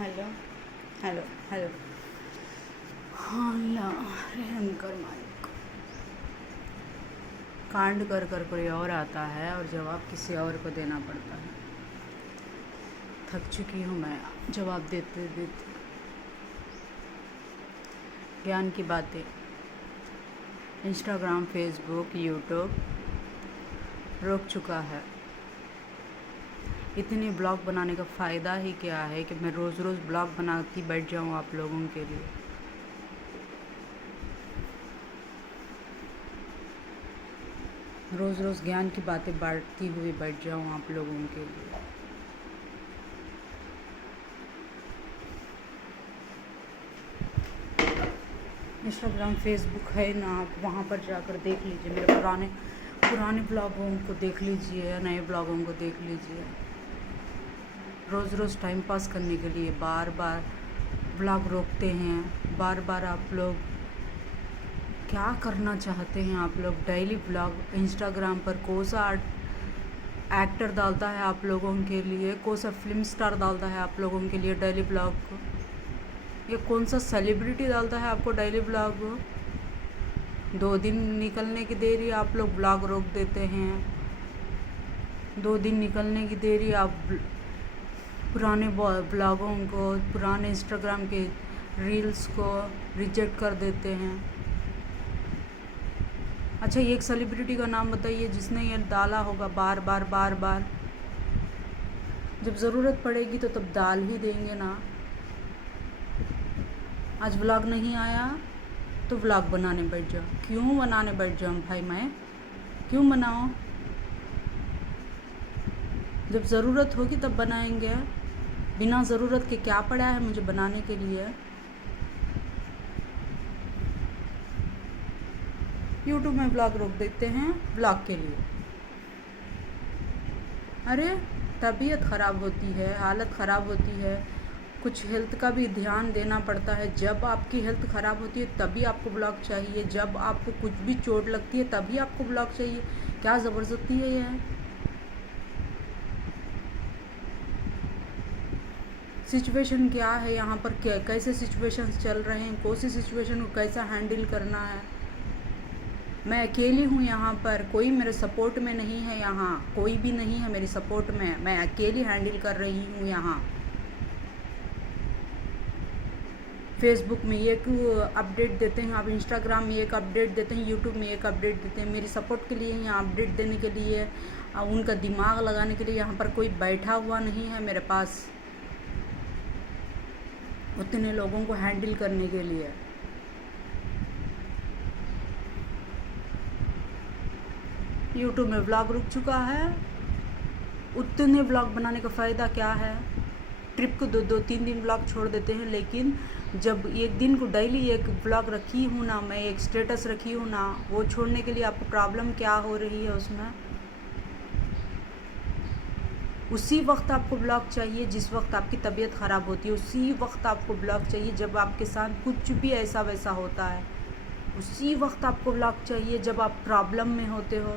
Hello hello hello. हाँ अल्लाह रहम कर मालिक। कांड कर कर कोई और आता है और जवाब किसी और को देना पड़ता है। थक चुकी हूँ मैं जवाब देते देते। ज्ञान की बातें इंस्टाग्राम, फेसबुक, यूट्यूब रोक चुका है। इतने ब्लॉग बनाने का फ़ायदा ही क्या है कि मैं रोज़ रोज़ ब्लॉग बनाती बैठ जाऊँ आप लोगों के लिए। रोज़ रोज़ ज्ञान की बातें बांटती हुई बैठ जाऊँ आप लोगों के लिए। इंस्टाग्राम, फेसबुक है ना, आप वहाँ पर जाकर देख लीजिए। मेरे पुराने ब्लॉगों को देख लीजिए, नए ब्लॉगों को देख लीजिए। रोज़ रोज़ टाइम पास करने के लिए बार बार ब्लॉग रोकते हैं। बार बार आप लोग क्या करना चाहते हैं? आप लोग डेली ब्लॉग इंस्टाग्राम पर कौन सा एक्टर डालता है आप लोगों के लिए, कौन सा फिल्म स्टार डालता है आप लोगों के लिए डेली ब्लॉग को, ये कौन सा सेलिब्रिटी डालता है आपको डेली ब्लॉग को। 2 दिन निकलने की देरी आप लोग ब्लॉग रोक देते हैं। 2 दिन निकलने की देरी आप पुराने ब्लॉगों को, पुराने इंस्टाग्राम के रील्स को रिजेक्ट कर देते हैं। अच्छा, एक सेलिब्रिटी का नाम बताइए जिसने ये डाला होगा बार बार बार बार। जब ज़रूरत पड़ेगी तो तब डाल ही देंगे ना। आज व्लॉग नहीं आया तो व्लॉग बनाने बैठ जाओ। क्यों बनाने बैठ जाऊँ भाई? मैं क्यों बनाऊँ? जब ज़रूरत होगी तब बनाएंगे। बिना ज़रूरत के क्या पड़ा है मुझे बनाने के लिए? यूट्यूब में ब्लॉग रोक देते हैं ब्लॉग के लिए। अरे तबीयत ख़राब होती है, हालत ख़राब होती है, कुछ हेल्थ का भी ध्यान देना पड़ता है। जब आपकी हेल्थ ख़राब होती है तभी आपको ब्लॉग चाहिए। जब आपको कुछ भी चोट लगती है तभी आपको ब्लॉग चाहिए। क्या ज़बरदस्ती है यह? सिचुएशन क्या है यहाँ पर? कैसे सिचुएशंस चल रहे हैं, कौन सी सिचुएशन को कैसा हैंडल करना है? मैं अकेली हूँ यहाँ पर, कोई मेरे सपोर्ट में नहीं है। यहाँ कोई भी नहीं है मेरी सपोर्ट में। मैं अकेली हैंडल कर रही हूँ यहाँ। फेसबुक में एक अपडेट देते हैं, आप इंस्टाग्राम में एक अपडेट देते हैं, यूट्यूब में एक अपडेट देते हैं। मेरी सपोर्ट के लिए यहाँ अपडेट देने के लिए, उनका दिमाग लगाने के लिए यहाँ पर कोई बैठा हुआ नहीं है मेरे पास उतने लोगों को हैंडल करने के लिए। यूट्यूब में व्लॉग रुक चुका है। उतने व्लॉग बनाने का फ़ायदा क्या है? ट्रिप को 2-3 दिन व्लॉग छोड़ देते हैं, लेकिन जब एक दिन को डेली एक व्लॉग रखी हूँ ना, मैं एक स्टेटस रखी हूँ ना, वो छोड़ने के लिए आपको प्रॉब्लम क्या हो रही है उसमें? उसी वक्त आपको ब्लॉग चाहिए जिस वक्त आपकी तबीयत ख़राब होती है। उसी वक्त आपको ब्लॉग चाहिए जब आपके साथ कुछ भी ऐसा वैसा होता है। उसी वक्त आपको ब्लॉग चाहिए जब आप प्रॉब्लम में होते हो।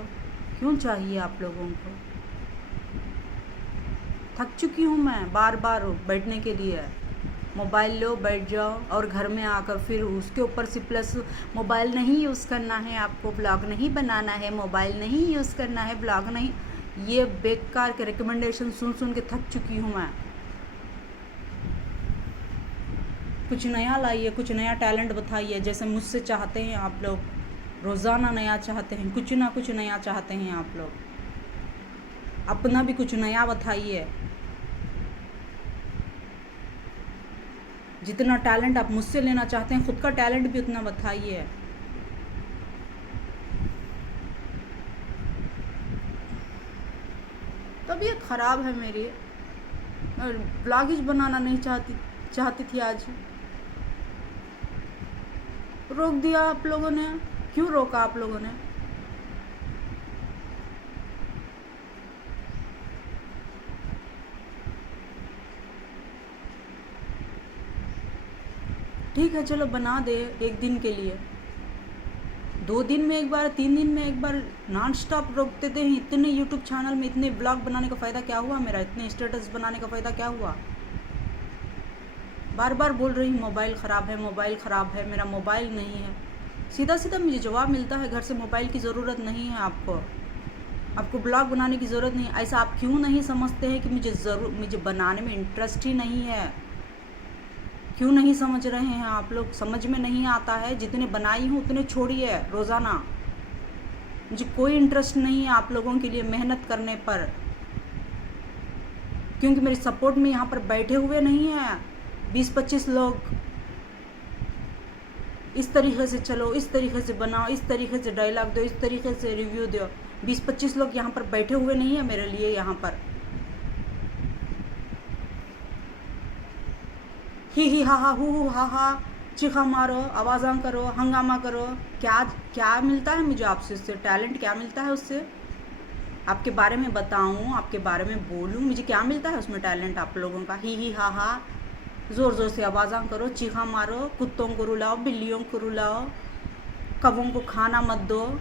क्यों चाहिए आप लोगों को? थक चुकी हूँ मैं बार बार बैठने के लिए। मोबाइल लो, बैठ जाओ, और घर में आकर फिर उसके ऊपर से प्लस मोबाइल नहीं यूज़ करना है आपको, ब्लॉग नहीं बनाना है, मोबाइल नहीं यूज़ करना है, ब्लॉग नहीं। ये बेकार के रिकमेंडेशन सुन सुन के थक चुकी हूँ मैं। कुछ नया लाइए, कुछ नया टैलेंट बताइए जैसे मुझसे चाहते हैं आप लोग। रोज़ाना नया चाहते हैं, कुछ ना कुछ नया चाहते हैं आप लोग। अपना भी कुछ नया बताइए। जितना टैलेंट आप मुझसे लेना चाहते हैं, खुद का टैलेंट भी उतना बताइए। तबीयत ख़राब है मेरी, मैं ब्लॉग ही बनाना नहीं चाहती थी। आज रोक दिया आप लोगों ने। क्यों रोका आप लोगों ने? ठीक है चलो बना दे एक दिन के लिए। 2 दिन में एक बार, 3 दिन में एक बार नॉन स्टॉप रोक देते हैं। इतने यूट्यूब चैनल में इतने ब्लॉग बनाने का फ़ायदा क्या हुआ मेरा? इतने स्टेटस बनाने का फ़ायदा क्या हुआ? बार बार बोल रही हूँ मोबाइल ख़राब है, मोबाइल ख़राब है, मेरा मोबाइल नहीं है। सीधा सीधा मुझे जवाब मिलता है घर से, मोबाइल की ज़रूरत नहीं है आपको ब्लॉग बनाने की ज़रूरत नहीं। ऐसा आप क्यों नहीं समझते हैं कि मुझे बनाने में इंटरेस्ट ही नहीं है? क्यों नहीं समझ रहे हैं आप लोग? समझ में नहीं आता है। जितने बनाई हूँ उतने छोड़िए रोज़ाना। मुझे कोई इंटरेस्ट नहीं है आप लोगों के लिए मेहनत करने पर, क्योंकि मेरे सपोर्ट में यहाँ पर बैठे हुए नहीं हैं 20-25 लोग। इस तरीके से चलो, इस तरीके से बनाओ, इस तरीके से डायलॉग दो, इस तरीके से रिव्यू दो। 20-25 लोग यहाँ पर बैठे हुए नहीं है मेरे लिए। यहाँ पर ही हा हा हु हा हा, चीखा मारो, आवाज़ां करो, हंगामा करो। क्या क्या मिलता है मुझे आपसे? उससे टैलेंट क्या मिलता है? उससे आपके बारे में बताऊं, आपके बारे में बोलूं, मुझे क्या मिलता है उसमें टैलेंट आप लोगों का? ही हा हा, ज़ोर ज़ोर से आवाज़ां करो, चीखा मारो, कुत्तों को रुलाओ, बिल्लियों को रुलाओ, कौवों को खाना मत दो।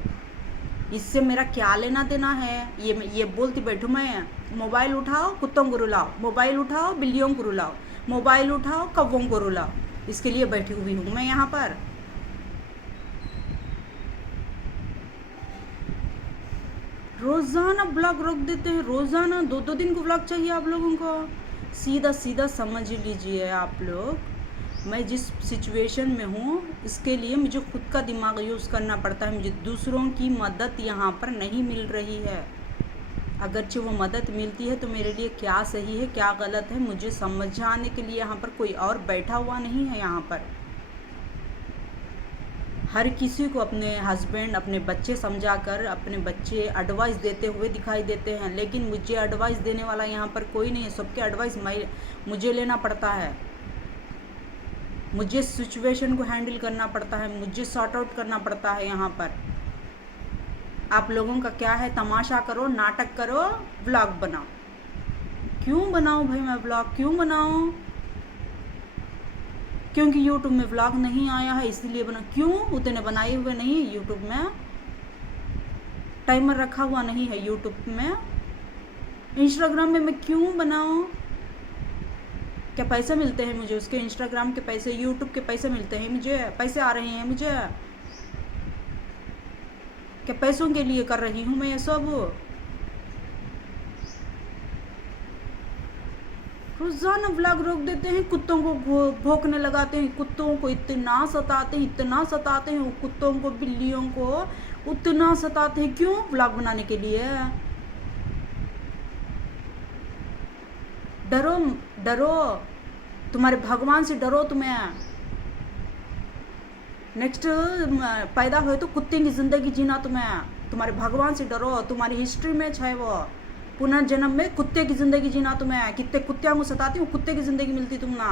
इससे मेरा क्या लेना देना है? ये बोलती बैठूँ मैं? मोबाइल उठाओ, कुत्तों को रुलाओ, मोबाइल उठाओ, बिल्लियों को रुलाओ, मोबाइल उठाओ, कौवों को रुलाओ। इसके लिए बैठी हुई हूँ मैं यहाँ पर। रोज़ाना ब्लॉग रोक देते हैं, रोज़ाना 2-2 दिन को ब्लॉग चाहिए आप लोगों को। सीधा सीधा समझ लीजिए आप लोग, मैं जिस सिचुएशन में हूँ इसके लिए मुझे खुद का दिमाग यूज़ करना पड़ता है। मुझे दूसरों की मदद यहाँ पर नहीं मिल रही है। अगरचे वो मदद मिलती है तो मेरे लिए क्या सही है क्या गलत है मुझे समझाने के लिए यहाँ पर कोई और बैठा हुआ नहीं है। यहाँ पर हर किसी को अपने हस्बैंड, अपने बच्चे समझाकर अपने बच्चे एडवाइस देते हुए दिखाई देते हैं, लेकिन मुझे एडवाइस देने वाला यहाँ पर कोई नहीं है। सबके एडवाइस मुझे लेना पड़ता है। मुझे सिचुएशन को हैंडल करना पड़ता है, मुझे सॉर्ट आउट करना पड़ता है। यहाँ पर आप लोगों का क्या है? तमाशा करो, नाटक करो, व्लॉग बनाओ। क्यों बनाऊँ भाई मैं व्लॉग? क्यों बनाऊँ? क्योंकि यूट्यूब में व्लॉग नहीं आया है इसीलिए बना। क्यों? उतने बनाए हुए नहीं है यूट्यूब में, टाइमर रखा हुआ नहीं है यूट्यूब में। इंस्टाग्राम में मैं क्यों बनाऊँ? क्या पैसे मिलते हैं मुझे उसके? इंस्टाग्राम के पैसे, यूट्यूब के पैसे मिलते हैं मुझे? पैसे आ रहे हैं मुझे? क्या पैसों के लिए कर रही हूँ मैं ये सब? रोज़ाना व्लॉग रोक देते हैं, कुत्तों को भौंकने लगाते हैं, कुत्तों को इतना सताते हैं, इतना सताते हैं, कुत्तों को, बिल्लियों को उतना सताते हैं। क्यों? व्लॉग बनाने के लिए। डरो, डरो, तुम्हारे भगवान से डरो। तुम्हें नेक्स्ट पैदा हुए तो कुत्ते की ज़िंदगी जीना। तुम्हारे भगवान से डरो। तुम्हारी हिस्ट्री में है वो पुनर्जन्म में कुत्ते की ज़िंदगी जीना। तुम्हें कितने कुत्तियों को सताती हूँ, कुत्ते की ज़िंदगी मिलती तुम ना।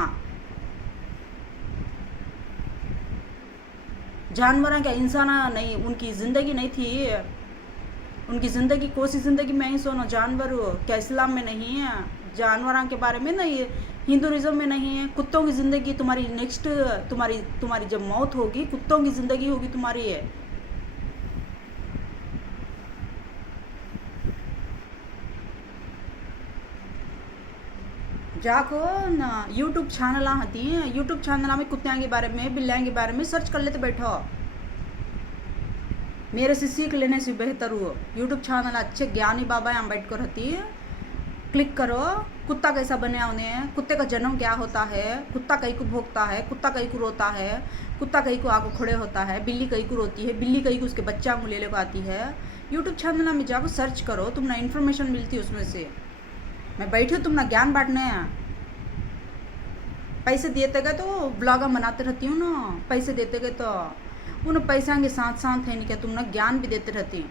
जानवर क्या इंसान नहीं? उनकी ज़िंदगी नहीं थी? उनकी ज़िंदगी कौन सी ज़िंदगी में ही सोनो? जानवर क्या इस्लाम में नहीं है? जानवरों के बारे में नहीं है, हिंदुइज्म में नहीं है। कुत्तों की ज़िंदगी तुम्हारी नेक्स्ट, तुम्हारी जब मौत होगी कुत्तों की ज़िंदगी होगी तुम्हारी है। जाको ना यूट्यूब चैनल आती है, यूट्यूब चैनल में कुत्तियों के बारे में, बिल्लियों के बारे में सर्च कर लेते बैठो। मेरे से सीख लेने से बेहतर हो। यूट्यूब चैनल अच्छे ज्ञानी बाबा अम्बेडकर होती है, क्लिक करो। कुत्ता कैसा बने उन्हें, कुत्ते का जन्म क्या होता है, कुत्ता कहीं को भोंकता है, कुत्ता कहीं को रोता है, कुत्ता कहीं को आगे खड़े होता है, बिल्ली कहीं को रोती है, बिल्ली कहीं को उसके बच्चा को ले को आती है। यूट्यूब चैनल में जाकर सर्च करो, तुमने इन्फॉर्मेशन मिलती है उसमें से। मैं बैठी हूँ तुमने ज्ञान बांटने हैं। पैसे देते गए तो ब्लॉगर बनाते रहती हूँ ना, पैसे देते गए तो उन पैसा के साथ साथ है नहीं क्या तुम ना ज्ञान भी देते रहती।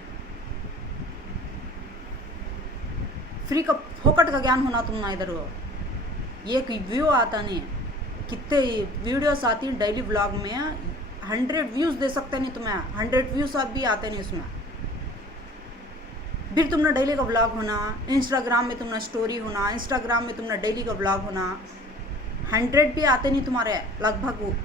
फ्री का फोकट का ज्ञान होना तुम ना इधर हो। ये व्यू आता नहीं, कितने वीडियोस आती हैं डेली ब्लॉग में, 100 व्यूज़ दे सकते नहीं तुम्हें, 100 व्यूज़ आप भी आते नहीं उसमें। फिर तुमने डेली का ब्लॉग होना, इंस्टाग्राम में तुमने स्टोरी होना, इंस्टाग्राम में तुमने डेली का ब्लॉग होना, 100 भी आते नहीं तुम्हारे लगभग।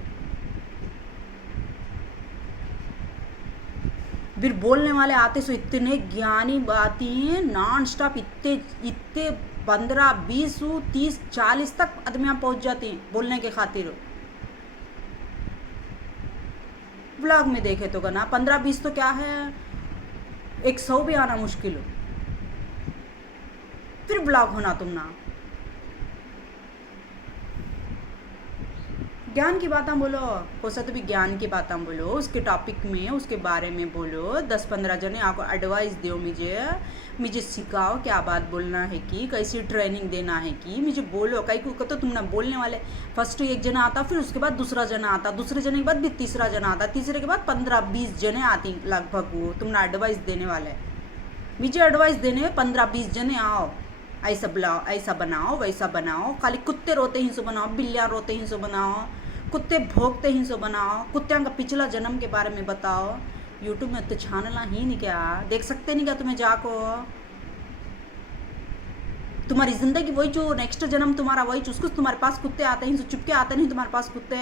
फिर बोलने वाले आते सो इतने ज्ञानी बातें नॉन स्टॉप, इतने 15, 20, 30, 40 तक आदमियाँ पहुँच जाती हैं बोलने के खातिर। ब्लॉग में देखे तो ना 15, 20 तो क्या है, 100 भी आना मुश्किल हो, फिर ब्लॉग होना तुम ना। ज्ञान की बातें बोलो, कोसा तो भी ज्ञान की बातें बोलो, उसके टॉपिक में उसके बारे में बोलो। 10-15 जने आपको एडवाइस दो, मुझे सिखाओ क्या बात बोलना है कि कैसी ट्रेनिंग देना है कि मुझे बोलो। कई को तो तुम ना बोलने वाले, फर्स्ट एक जना आता, फिर उसके बाद दूसरा जना आता, दूसरे जने के बाद भी तीसरा जना आता, तीसरे के बाद 15-20 जने आती लगभग। वो तुम ना एडवाइस देने वाले, मुझे एडवाइस देने 15-20 जने आओ, ऐसा बुलाओ, ऐसा बनाओ, वैसा बनाओ। खाली कुत्ते रोते ही सो बनाओ, बिल्लियाँ रोते ही सो बनाओ, कुत्ते भोंकते ही सो बनाओ, कुत्तियों का पिछला जन्म के बारे में बताओ। यूट्यूब में तो छानना ही नहीं, क्या देख सकते नहीं क्या तुम्हें जाको? तुम्हारी जिंदगी वही जो नेक्स्ट जन्म तुम्हारा वही उसको तुम्हारे पास कुत्ते आते हैं, चुपके आते नहीं तुम्हारे पास कुत्ते।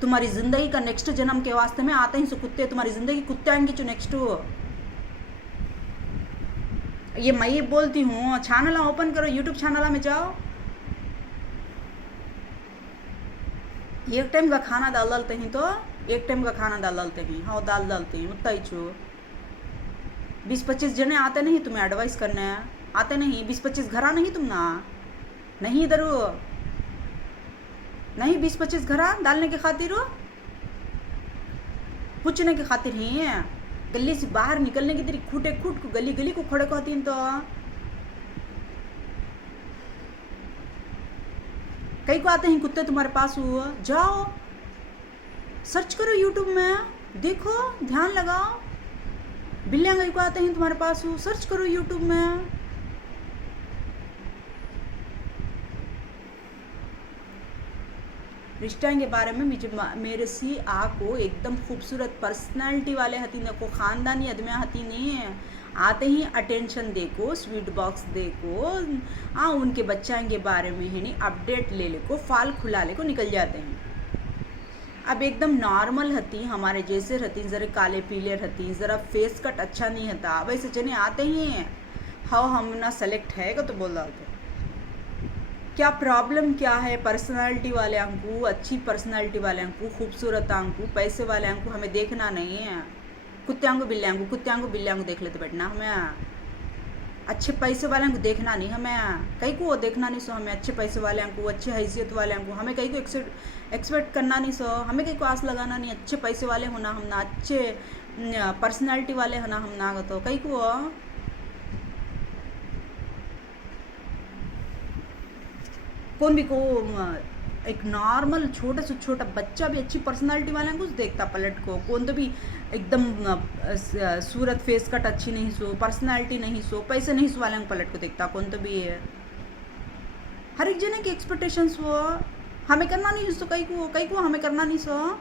तुम्हारी जिंदगी का नेक्स्ट जन्म के वास्ते में आते हैं सो कुत्ते, तुम्हारी जिंदगी कुत्ते आएंगे जो नेक्स्ट। ये मैं ये बोलती हूँ, चैनल ओपन करो, यूट्यूब चैनल में जाओ, एक टाइम का खाना डाल डालते हैं, तो एक टाइम का खाना डाल डालते हैं, हाँ दाल डालते हैं उतना ही छो। 20-25 जने आते नहीं तुम्हें एडवाइस करने, आते नहीं 20-25 घरा नहीं तुम ना, नहीं इधर नहीं 20-25 घरा डालने के खातिर हो, पूछने के खातिर ही है। गली से बाहर निकलने की तेरी खूटे खूट को गली गली को खड़े कहती हैं। तो कई को आते हैं कुत्ते तुम्हारे पास हुआ, जाओ सर्च करो यूट्यूब में, देखो ध्यान लगाओ। बिल्लियाँ कई को आते हैं तुम्हारे पास हो, सर्च करो यूट्यूब में। रिश्ता के बारे में मुझे मेरे सी को एकदम खूबसूरत पर्सनालिटी वाले हती ने को ख़ानदानी आदमियाँ हती नहीं है, आते ही अटेंशन देखो, स्वीट बॉक्स देखो, उनके बच्चा के बारे में है नहीं अपडेट ले ले को, फाल खुला ले को निकल जाते हैं। अब एकदम नॉर्मल हती, हमारे जैसे रहती, ज़रा काले पीले रहती, ज़रा फेस कट अच्छा नहीं होता, वैसे जने आते ही हैं। हाँ हम ना सेलेक्ट है को तो बोल डालते, क्या प्रॉब्लम क्या है? पर्सनालिटी वाले अंकु, अच्छी पर्सनालिटी वाले अंकु, खूबसूरत अंकु, पैसे वाले अंकु हमें देखना नहीं है। कुत्तियाँ को बिल्लियाँ को देख लेते बैठना, हमें अच्छे पैसे वाले को देखना नहीं, हमें कहीं को देखना नहीं सो। हमें अच्छे पैसे वाले को, अच्छे हैसियत वाले को हमें कहीं को एक्सपेक्ट करना नहीं सो। हमें कहीं को आस लगाना नहीं, अच्छे पैसे वाले होना हम ना, अच्छे पर्सनालिटी वाले होना हम ना। तो कहीं को कौन भी को एक नॉर्मल छोटे से छोटा बच्चा भी अच्छी पर्सनालिटी वाले हैं कुछ देखता पलट को, कौन तो भी एकदम सूरत फेस कट अच्छी नहीं सो, पर्सनालिटी नहीं सो, पैसे नहीं सो वाले पलट को देखता कौन तो भी है। हर एक जने की एक्सपेक्टेशंस हो, हमें करना नहीं सो, कई को हमें करना नहीं सो।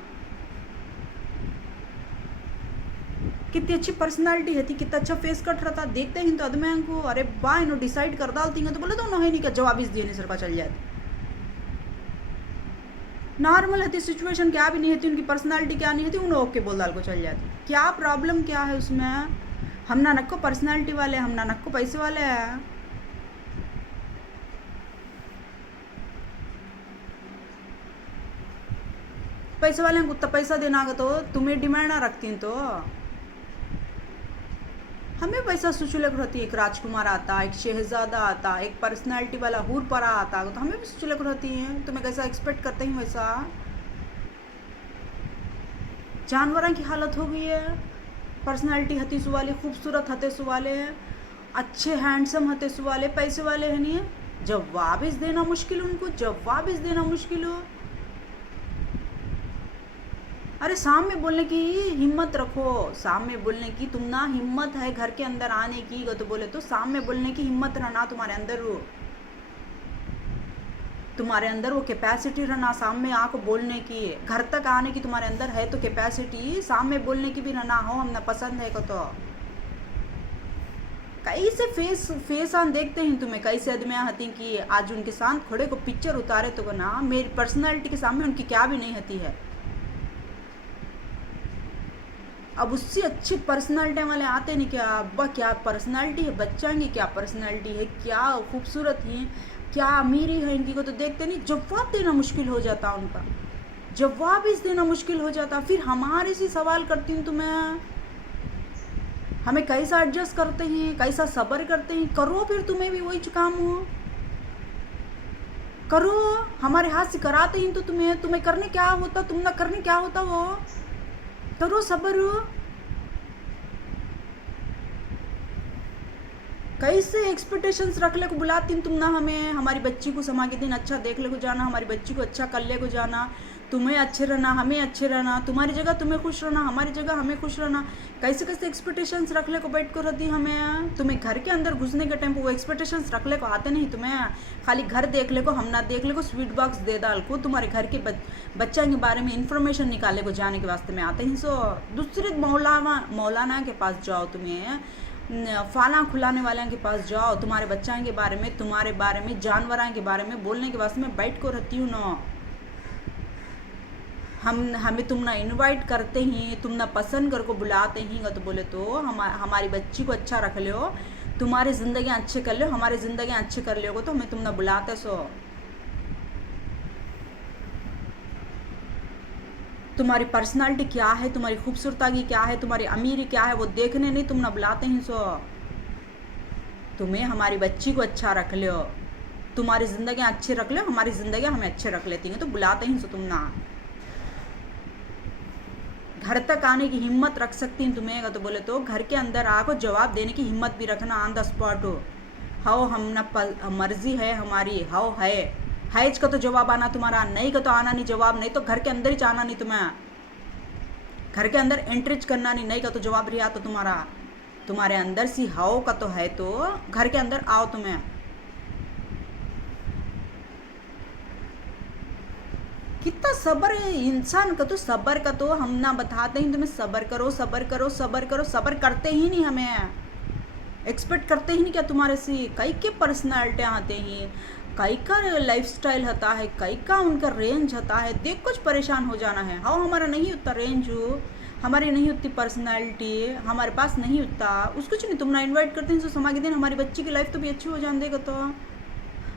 कितनी अच्छी पर्सनालिटी है थी, कितना अच्छा फेस कट रहता, देखते हैं तो आदमी को अरे वाह इन्हों डिसाइड कर डालती हैं, तो बोले तो उन्होंने नहीं क्या जवाब इस दिए नहीं सर का चल जाती। नॉर्मल है सिचुएशन, क्या भी नहीं थी, उनकी पर्सनालिटी क्या नहीं थी, उन्हें ओके बोल डाल को चल जाती। क्या प्रॉब्लम क्या है उसमें? हम ना नक्को पर्सनालिटी वाले, हम ना नक्को पैसे वाले हैं। पैसे वाले को तो पैसा देना तो तुम्हें डिमांड ना रखती हैं, तो हमें पैसा सुचुलक रहती। एक राजकुमार आता, एक शहजादा आता, एक पर्सनालिटी वाला हूर परा आता, तो हमें भी सुचुलक रहती हैं। तुम्हें कैसा एक्सपेक्ट करते हैं वैसा। जानवरों की हालत हो गई है, पर्सनालिटी हती सु वाले, खूबसूरत हते सु वाले, अच्छे हैंडसम हते सु वाले, पैसे वाले है नहीं है, जवाब इस देना मुश्किल, उनको जवाब इस देना मुश्किल हो। अरे सामने बोलने की हिम्मत रखो, सामने बोलने की तुम ना हिम्मत है घर के अंदर आने की, तो बोले तो सामने बोलने की हिम्मत रहना तुम्हारे अंदर हो, तुम्हारे अंदर वो कैपेसिटी रहना सामने आको बोलने की, घर तक आने की तुम्हारे अंदर है तो कैपेसिटी, सामने बोलने की भी रहना हो हम ना पसंद है को। तो कैसे फेस आन देखते हैं तुम्हें, कैसे आदमियाँ हती कि आज उनके साथ खड़े को पिक्चर उतारे तो ना मेरी पर्सनैलिटी के सामने उनकी क्या भी नहीं हती है। अब उससे अच्छी पर्सनालिटी वाले आते नहीं क्या? अब्बा क्या पर्सनालिटी है बच्चा की, क्या पर्सनालिटी है, क्या खूबसूरत है, क्या अमीरी है इनकी को तो देखते नहीं। जवाब देना मुश्किल हो जाता उनका, जवाब इस देना मुश्किल हो जाता। फिर हमारे से सवाल करती हूँ तुम्हें, हमें कैसा एडजस्ट करते हैं, कैसा सब्र करते हैं। करो फिर तुम्हें भी वही काम हो, करो। हमारे हाथ से कराते हैं तो तुम्हें करने क्या होता, तुम ना करने क्या होता, वो करो सब्र। कैसे एक्सपेक्टेशंस रख ले को बुलाती तुम ना हमें, हमारी बच्ची को समा के दिन अच्छा देख ले को जाना, हमारी बच्ची को अच्छा कर ले को जाना, तुम्हें अच्छे रहना, हमें अच्छे रहना, तुम्हारी जगह तुम्हें खुश रहना, हमारी जगह हमें खुश रहना। कैसे कैसे एक्सपेक्टेशंस रख ले को बैठ को रहती हमें। तुम्हें घर के अंदर घुसने के टाइम वो एक्सपेक्टेशंस रख ले को आते नहीं तुम्हें। खाली घर देख ले को, हम ना देख ले को स्वीट बॉक्स दे डाल को, तुम्हारे घर के बच्चा के बारे में इंफॉर्मेशन निकाले को जाने के वास्ते में आते हैं। सो दूसरे मौलाना के पास जाओ, तुम्हें फाला खुलाने वाले के पास जाओ, तुम्हारे बच्चा के बारे में, तुम्हारे बारे में, जानवरों के बारे में बोलने के वास्ते में बैठ को रहती हूँ ना। हमें तुम ना इनवाइट करते ही, तुम ना पसंद कर को बुलाते ही, तो बोले तो हमारी बच्ची को अच्छा रख लो, तुम्हारी ज़िंदगी अच्छे कर लो, हमारी ज़िंदगी अच्छे कर लो तो हमें तुम ना बुलाते। सो तुम्हारी पर्सनालिटी क्या है, तुम्हारी खूबसूरती क्या है, तुम्हारी अमीरी क्या है, वो देखने नहीं तुम ना बुलाते हैं। सो तुम्हें हमारी बच्ची को अच्छा रख लो, तुम्हारी ज़िंदगी अच्छे रख लो, हमारी ज़िंदगी हमें अच्छे रख लेती हैं तो बुलाते हैं। सो तुम ना घर तक आने की हिम्मत रख सकती हैं तुम्हें, तो बोले तो घर के अंदर आको जवाब देने की हिम्मत भी रखना ऑन द स्पॉट हो। हाओ हम ना मर्जी है हमारी, हाओ है इसका तो जवाब आना तुम्हारा, नहीं का तो आना नहीं जवाब, नहीं तो घर के अंदर ही जाना नहीं तुम्हें, घर के अंदर एंट्रीज करना नहीं का तो जवाब रिहा तो तुम्हारे अंदर सी हाओ का तो है, तो घर के अंदर आओ। तुम्हें कितना सब्र है इंसान का, तो सब्र का तो हम ना बताते हैं तुम्हें, सब्र करो सब्र करो सब्र करो, सब्र करते ही नहीं, हमें एक्सपेक्ट करते ही नहीं क्या तुम्हारे से। कई के पर्सनालिटी आते हैं, कई का लाइफस्टाइल होता है, कई का उनका रेंज होता है, देख कुछ परेशान हो जाना है। हाँ हमारा नहीं उतना रेंज हो, हमारी नहीं उतनी पर्सनालिटी, हमारे पास नहीं उतना उस कुछ नहीं, तुम ना इन्वाइट करते हैं सो समा के दिन हमारी बच्ची की लाइफ तो भी अच्छी हो जान देगा, तो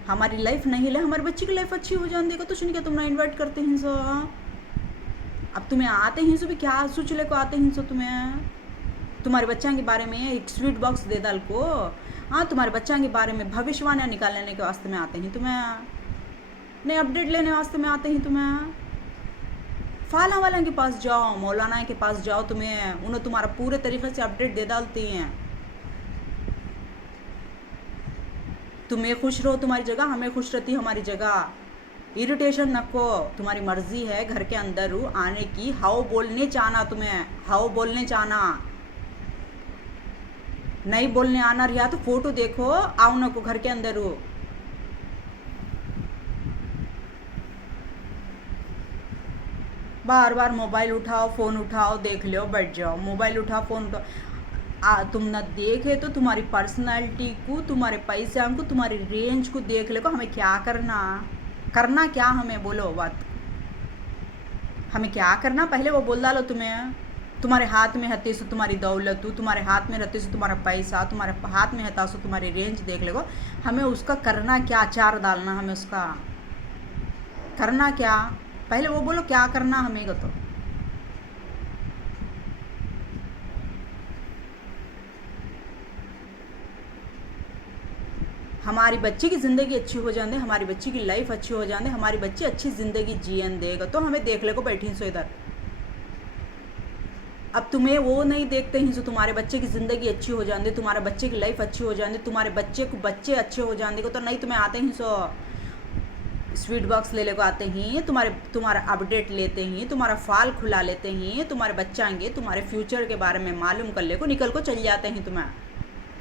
हमारी लाइफ नहीं ले हमारी बच्ची की लाइफ अच्छी हो जान देगा तो सुन क्या तुम ना इन्वाइट करते हैं सो। अब तुम्हें आते हैं सो भी क्या सोच ले को आते हैं सो, तुम्हारे बच्चा के बारे में एक स्वीट बॉक्स दे डाल को, हाँ तुम्हारे बच्चा के बारे में भविष्यवाणी निकालने के वास्ते में आते हैं तुम्हें, नहीं अपडेट लेने वास्ते में आते हैं तुम्हें। फाला वाला के पास जाओ, मौलाना के पास जाओ, उन्हें तुम्हारा पूरे तरीके से अपडेट दे डालते हैं। तुम्हें खुश रहो तुम्हारी जगह, हमें खुश रहती हमारी जगह, इरिटेशन नको, तुम्हारी मर्जी है घर के अंदर आने की। हाओ बोलने चाहना, तुम्हें हाओ बोलने चाहना, नहीं बोलने आना रहा तो फोटो देखो आओ नको घर के अंदर हो। बार बार मोबाइल उठाओ फ़ोन उठाओ देख लो बैठ जाओ, मोबाइल उठाओ फ़ोन उठाओ। तुम ना देखे तो तुम्हारी पर्सनालिटी को, तुम्हारे पैसे को, तुम्हारी रेंज को देख ले को, हमें क्या करना क्या, हमें बोलो बात, हमें क्या करना पहले वो बोल डालो। तुम्हारे हाथ में हती सो तुम्हारी दौलत, तुम्हारे हाथ में रहती सो तुम्हारा पैसा, तुम्हारे हाथ में हता सो तुम्हारी रेंज देख ले को, हमें उसका करना क्या, अचार डालना, हमें उसका करना क्या, पहले वो बोलो क्या करना हमें को। तो हमारी बच्ची की ज़िंदगी अच्छी हो जाने, हमारी बच्ची की लाइफ अच्छी हो जाने, हमारी बच्ची अच्छी ज़िंदगी जीवन देगा तो हमें देख ले को बैठी सो इधर। अब तुम्हें वो नहीं देखते हैं जो तुम्हारे बच्चे की ज़िंदगी अच्छी हो जाने, तुम्हारे बच्चे की लाइफ अच्छी हो जाने, तुम्हारे बच्चे अच्छे हो जाने को, तो नहीं तुम्हें आते हैं सो स्वीट बॉक्स ले को आते हैं, तुम्हारा अपडेट लेते हैं, तुम्हारा फाल खुला लेते हैं, तुम्हारे बच्चाएंगे तुम्हारे फ्यूचर के बारे में मालूम कर ले को निकल को चल जाते हैं। तुम्हें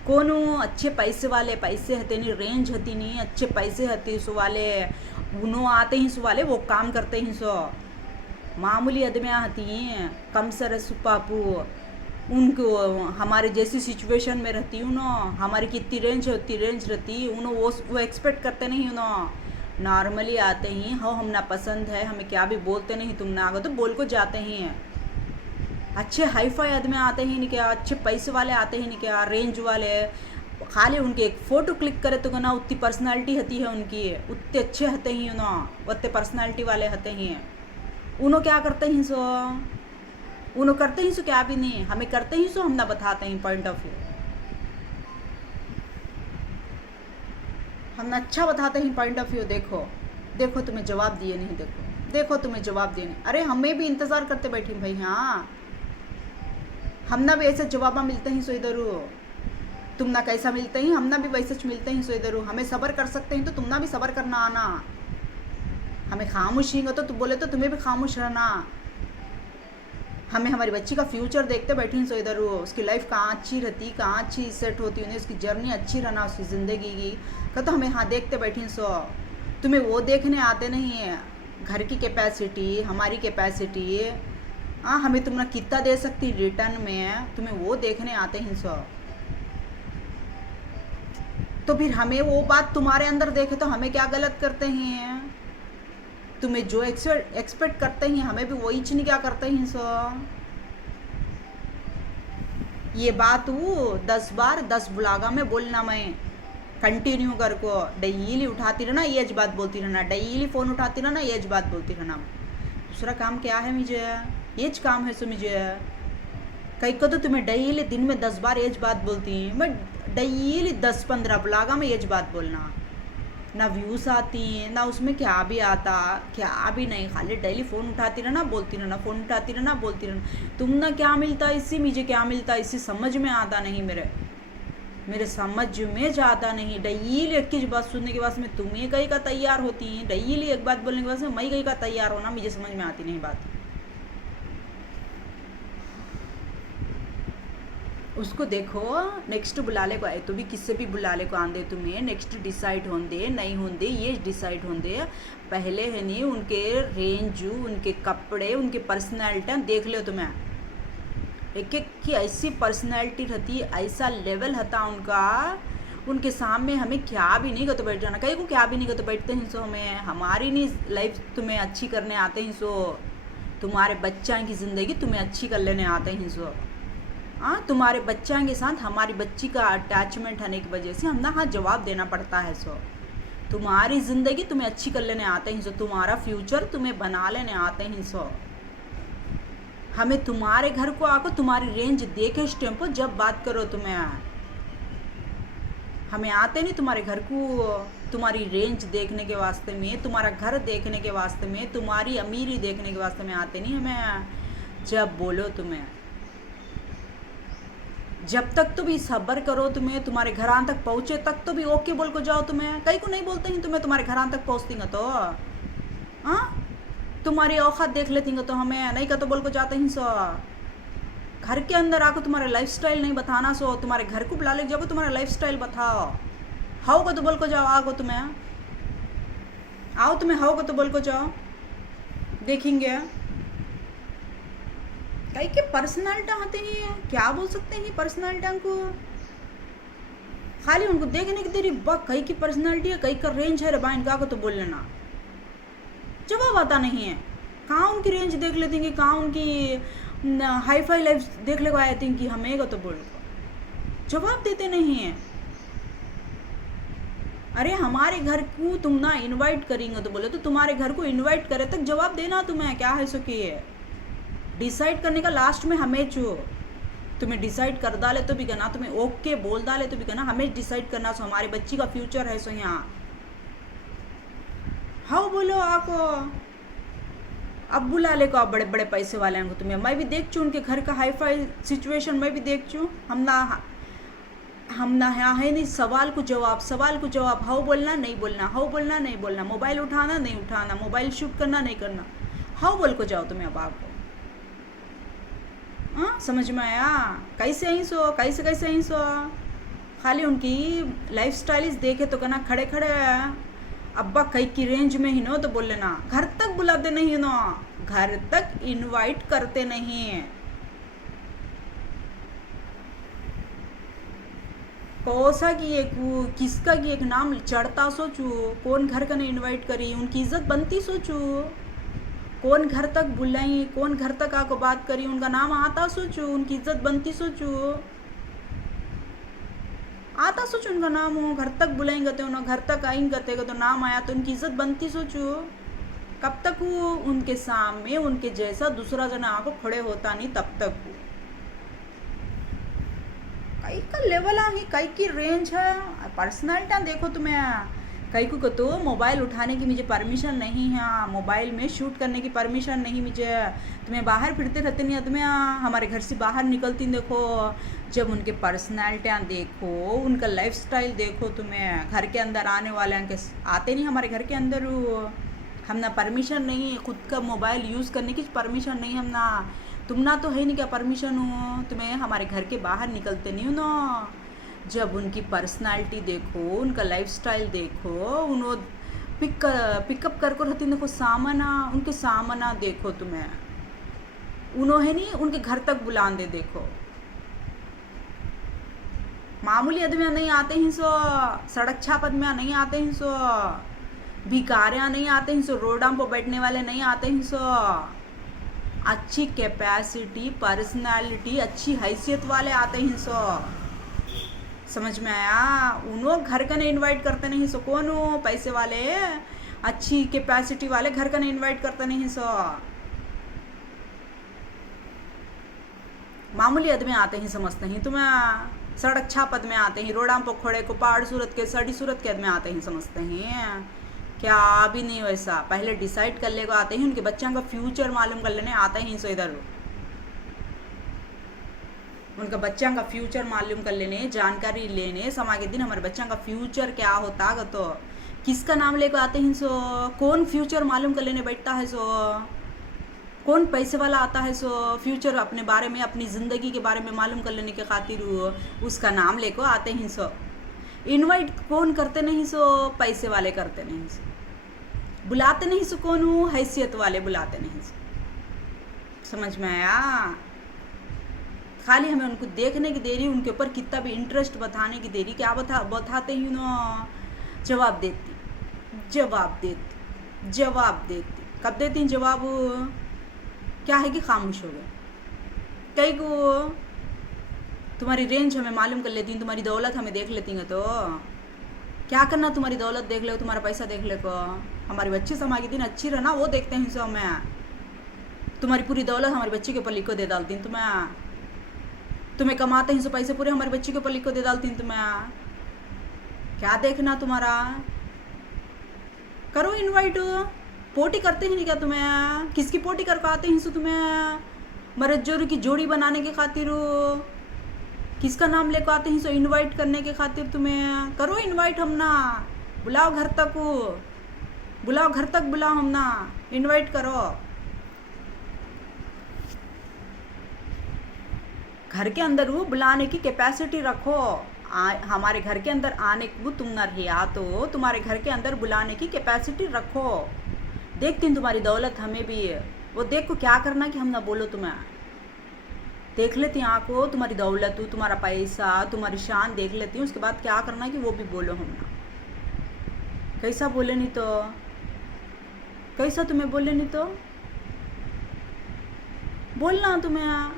कौन अच्छे पैसे वाले, पैसे हते नहीं, रेंज हती नहीं, अच्छे पैसे हती सो वाले उन्हों आते हैं, सो वाले वो काम करते हैं। सो मामूली आदमियाँ हती हैं कम सर सुपापू, उनको हमारे जैसी सिचुएशन में रहती हूँ ना, हमारी कितनी रेंज होती रेंज रहती उन्हों वो एक्सपेक्ट करते नहीं ना, नॉर्मली आते ही हो, हम ना पसंद है, हमें क्या भी बोलते नहीं, तुम ना आगो तो बोल को जाते ही हैं। अच्छे हाई फाई आदमी आते ही नहीं क्या, अच्छे पैसे वाले आते ही नहीं क्या, रेंज वाले खाली उनके एक फ़ोटो क्लिक करे तो ना उतनी पर्सनालिटी होती है उनकी, उतने अच्छे होते ही ना, उतने पर्सनालिटी वाले होते ही हैं। उन्हों क्या करते हैं सो, उन्हों करते ही सो क्या भी नहीं, हमें करते ही सो हम ना बताते हैं पॉइंट ऑफ व्यू, हम ना अच्छा बताते हैं पॉइंट ऑफ व्यू। देखो देखो तुम्हें जवाब दिए नहीं, देखो देखो तुम्हें जवाब दिए नहीं। अरे हमें भी इंतज़ार करते बैठी भाई, हाँ हम ना भी ऐसे जवाब मिलते हैं सो इधर, तुम ना कैसा मिलते ही हम ना भी वैसे मिलते हैं सो इधर। हमें सब्र कर सकते हैं तो तुम ना भी सब्र करना आना, हमें खामोश ही तो तुम बोले तो तुम्हें भी खामोश रहना। हमें हमारी बच्ची का फ्यूचर देखते बैठी सो इधर, उसकी लाइफ कहाँ अच्छी रहती, कहाँ अच्छी सेट होती, उन्हें उसकी जर्नी अच्छी रहना उसकी ज़िंदगी की का, तो हमें हाँ देखते बैठी सो। तुम्हें वो देखने आते नहीं है घर की कैपेसिटी, हमारी कैपेसिटी, हाँ हमें तुम ना कितना दे सकती रिटर्न में, तुम्हें वो देखने आते हैं सो। तो फिर हमें वो बात तुम्हारे अंदर देखे तो हमें क्या गलत करते हैं, तुम्हें जो एक्सपेक्ट करते हैं हमें भी वही चीज क्या करते हैं सो। ये बात वो 10 बार 10 ब्लॉगा में बोलना, मैं कंटिन्यू कर को डेली उठाती रहना, ये बात बोलती रहना, डेली फ़ोन उठाती रहना, ये बात बोलती रहना। दूसरा काम क्या है मुझे, ये काम है सो मुझे। कई को तो तुम्हें डेली दिन में 10 बार ये बात बोलती हैं, मैं डेली 10-15 ब्लॉगा में ये बात बोलना, ना व्यूज़ आती हैं ना उसमें क्या भी आता, क्या भी नहीं, खाली डेली फ़ोन उठाती रहना बोलती रहना, फ़ोन उठाती रहना बोलती रहना। तुम ना क्या मिलता इससे, मुझे क्या मिलता इससे समझ में आता नहीं, मेरे समझ में जाता नहीं। डेली एक की बात सुनने के बाद में तुम्हें कहीं का तैयार होती हैं, डेली एक बात बोलने के बाद में मैं कहीं का तैयार होना, मुझे समझ में आती नहीं बात। उसको देखो नेक्स्ट बुलाले को आए तो भी किससे भी बुलाले को आंदे, तुम्हें नेक्स्ट डिसाइड होंदे नहीं होंदे ये डिसाइड होंदे, पहले है नहीं उनके रेंज, उनके कपड़े, उनके पर्सनैलिटी देख लो तुम्हें। एक एक की ऐसी पर्सनैलिटी रहती, ऐसा लेवल रहता उनका, उनके सामने हमें क्या भी नहीं कर तो बैठ जाना, कहीं को क्या भी नहीं कर तो बैठते हैं सो। हमारी नहीं लाइफ तुम्हें अच्छी करने आते हैं सो, तुम्हारे बच्चा की ज़िंदगी तुम्हें अच्छी कर लेने आते हैं सो। हाँ तुम्हारे बच्चा के साथ हमारी बच्ची का अटैचमेंट होने की वजह से हम ना हाँ जवाब देना पड़ता है सो। तुम्हारी ज़िंदगी तुम्हें अच्छी कर लेने आते हैं सो, तुम्हारा फ्यूचर तुम्हें बना लेने आते हैं सो। हमें तुम्हारे घर को आकर तुम्हारी रेंज देखे इस टेम्पो जब बात करो तुम्हें, हमें आते नहीं तुम्हारे घर को तुम्हारी रेंज देखने के वास्ते में, तुम्हारा घर देखने के वास्ते में, तुम्हारी अमीरी देखने के वास्ते में आते नहीं हमें। जब बोलो तुम्हें, जब तक तो भी सब्र करो, तुम्हें तुम्हारे घरान तक पहुँचे तक तो भी ओके बोल को जाओ। तुम्हें कहीं को नहीं बोलते हैं तुम्हें तुम्हारे घरान तक पहुँचती तो, हाँ तुम्हारी औकात देख लेती तो हमें नहीं का तो बोल को जाते हैं सो। घर के अंदर आकर तुम्हारा लाइफस्टाइल नहीं बताना सो, तुम्हारे घर को बुला ले जाओ तुम्हारा लाइफस्टाइल बताओ, हाउ को तो बोल को जाओ, आगो तुम्हें आओ, तुम्हें हाउ को तो बोल को जाओ, देखेंगे कई के पर्सनालिटी आते हैं, क्या बोल सकते हैं पर्सनालिटी को, खाली उनको देखने की देरी कई की पर्सनालिटी है, कई का रेंज है रे बा, इनका को तो बोल लेना जवाब आता नहीं है। कहाँ उनकी रेंज देख लेती हैं, कहाँ उनकी हाई फाई लाइफ देख ले आए थे कि हमें को तो बोल जवाब देते नहीं हैं। अरे हमारे घर को तुम ना इनवाइट करेंगे तो बोले तो तुम्हारे घर को इनवाइट करे तक जवाब देना तुम्हें, क्या है सो कि डिसाइड करने का लास्ट में हमें जो तुम्हें डिसाइड कर डाले तो भी कहना, तुम्हें ओके बोल डाले तो भी कहना, हमें डिसाइड करना सो, हमारी बच्ची का फ्यूचर है सो। यहाँ हाँ बोलो आको, अब बुला ले को आप बड़े बड़े पैसे वाले हैं तुम्हें, मैं भी देख चू उनके घर का हाई फाई सिचुएशन, मैं भी देख चू। हम ना यहाँ है नहीं सवाल को जवाब, हाउ बोलना नहीं बोलना, हाउ बोलना नहीं बोलना, मोबाइल उठाना नहीं उठाना, मोबाइल शूट करना नहीं करना, हाउ बोल को जाओ तुम्हें। अब आपको हाँ समझ में आया कैसे ही सो, कैसे ही सो। खाली उनकी लाइफ स्टाइल देखे तो कहना खड़े खड़े अब्बा कई की रेंज में ही नो तो बोल लेना, घर तक बुलाते नहीं नो, घर तक इनवाइट करते नहीं। कौसा की एक किसका की एक नाम चढ़ता सोचू, कौन घर का नहीं इनवाइट करी, उनकी इज्जत बनती सोचू, कौन घर तक बुलाई, कौन घर तक आको बात करी, उनका नाम आता सोचो, उनकी इज्जत बनती सोचो, आता सोचो उनका नाम हो, घर तक बुलाएंगे तो उन्हें घर तक आएंगे तो नाम आया तो उनकी इज्जत बनती सोचो। कब तक वो उनके सामने उनके जैसा दूसरा जना आको खड़े होता नहीं तब तक वो कई का लेवल आहे, कई की रेंज है, पर्सनैलिटी देखो तुम्हें। कई को तो मोबाइल उठाने की मुझे परमिशन नहीं है, मोबाइल में शूट करने की परमिशन नहीं मुझे। तुम्हें बाहर फिरते रहते नहीं, तुम्हें हमारे घर से बाहर निकलती देखो, जब उनके पर्सनैलिटियाँ देखो, उनका लाइफस्टाइल देखो, तुम्हें घर के अंदर आने वाले के आते नहीं हमारे घर के अंदर, हम ना परमिशन नहीं, खुद का मोबाइल यूज़ करने की परमिशन नहीं हम ना, तुम ना तो है नहीं क्या परमिशन हो, तुम्हें हमारे घर के बाहर निकलते नहीं हो ना। जब उनकी पर्सनालिटी देखो, उनका लाइफस्टाइल देखो, उन्होंने पिकअप कर रहती देखो, सामना उनके सामना देखो, तुम्हें उन्होंने नहीं उनके घर तक बुलान दे देखो। मामूली आदमी नहीं आते हैं सो, सड़क छापत में नहीं आते हैं सो, भिकारियाँ नहीं आते हैं सो, रोडों पर बैठने वाले नहीं आते हैं सो, अच्छी कैपेसिटी, पर्सनालिटी, अच्छी हैसियत वाले आते हैं सो। समझ में आया? उन्हों घर का नहीं इनवाइट करते नहीं सो, कौन हो पैसे वाले अच्छी कैपेसिटी वाले घर का नहीं इनवाइट करते नहीं सो, मामूली आदमी आते हैं समझते हैं तुम्हें, सड़क छापत में आते हैं, रोडां पर खोड़े को पहाड़ सूरत के सड़ी सूरत के आदमी आते हैं समझते हैं क्या? अभी नहीं वैसा, पहले डिसाइड कर ले को आते हैं, उनके बच्चों का फ्यूचर मालूम कर लेने आते हैं सो, इधर उनका बच्चों का फ्यूचर मालूम कर लेने, जानकारी लेने, समा के दिन हमारे बच्चों का फ्यूचर क्या होता है तो किसका नाम लेकर आते हैं सो, कौन फ्यूचर मालूम कर लेने बैठता है सो, कौन पैसे वाला आता है सो, फ्यूचर अपने बारे में, अपनी ज़िंदगी के बारे में मालूम कर लेने के खातिर उसका नाम लेकर आते हैं सो। इनवाइट कौन करते नहीं सो, पैसे वाले करते नहीं सो, बुलाते नहीं सो, कौन हूँ हैसियत वाले बुलाते नहीं सो। समझ में आया? खाली हमें उनको देखने की देरी, उनके ऊपर कितना भी इंटरेस्ट बताने की देरी, क्या बताते ही ना, जवाब देती जवाब देती जवाब देती, कब देती हैं जवाब? क्या है कि खामोश हो गए। कई को तुम्हारी रेंज हमें मालूम कर लेती हैं, तुम्हारी दौलत हमें देख लेती हैं, तो क्या करना, तुम्हारी दौलत देख ले, तुम्हारा पैसा देख ले को, हमारी बच्ची समागी दिन अच्छी रहना वो देखते हैं सो हमें, तुम्हारी पूरी दौलत हमारी बच्ची के ऊपर लिखो दे डालती हैं, तुम्हें कमाते हैं सो पैसे पूरे हमारी बच्ची के ऊपर लिखो दे डालती हैं, तुम्हें क्या देखना तुम्हारा? करो इनवाइट, पोटी करते ही नहीं क्या तुम्हें? किसकी पोटी कर आते हैं सो तुम्हें? मरद जोरू की जोड़ी बनाने के खातिर किसका नाम लेकर आते हैं सो इनवाइट करने के खातिर, तुम्हें करो इनवाइट, हम ना बुलाओ घर तक, बुलाओ घर तक, बुलाओ हम ना, इनवाइट करो। घर के अंदर वो बुलाने की कैपेसिटी रखो, हमारे घर के अंदर आने को तुम न रहा तो तुम्हारे घर के अंदर बुलाने की कैपेसिटी रखो। देखती हूँ तुम्हारी दौलत हमें भी है, वो देख को क्या करना कि हम ना बोलो, तुम्हें देख लेती हूँ आँखों, तुम्हारी दौलत, तुम्हारा पैसा, तुम्हारी शान देख लेती हूँ, उसके बाद क्या करना कि वो भी बोलो हम ना। कैसा बोले नहीं तो, कैसा तुम्हें बोले नहीं तो बोलना तुम्हें,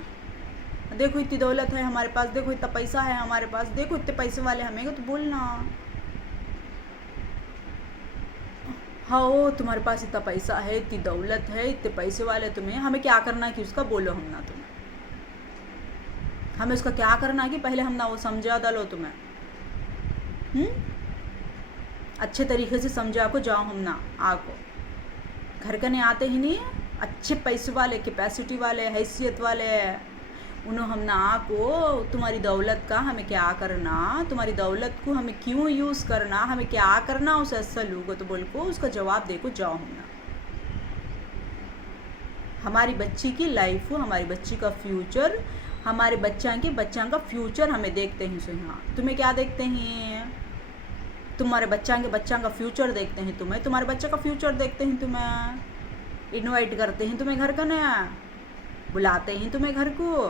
देखो इतनी दौलत है हमारे पास, देखो इतना पैसा है हमारे पास, देखो इतने पैसे वाले हमें तो बोलना, हाँ ओ तुम्हारे पास इतना पैसा है, इतनी दौलत है, इतने पैसे वाले तुम्हें, हमें क्या करना है कि उसका बोलो हम ना, तुम्हें हमें उसका क्या करना है कि पहले हम ना वो समझा डालो तुम्हें, अच्छे तरीके से समझा को जाओ हम ना, आको घर का नहीं आते ही नहीं, अच्छे पैसे वाले, कैपेसिटी वाले, हैसियत वाले, उन्होंने हम ना आको तुम्हारी दौलत का हमें क्या करना, तुम्हारी दौलत को हमें क्यों यूज़ करना, हमें क्या करना उस असल लोगों तो बोल को उसका जवाब देखो जाओ हम ना। हमारी बच्ची की लाइफ, हमारी बच्ची का फ्यूचर, हमारे बच्चा का फ्यूचर हमें देखते हैं सो, यहाँ तुम्हें क्या देखते हैं? तुम्हारे बच्चा का फ्यूचर देखते हैं तुम्हें, तुम्हारे बच्चे का फ्यूचर देखते हैं तुम्हें, इनवाइट करते हैं तुम्हें घर का नया, बुलाते हैं तुम्हें घर को,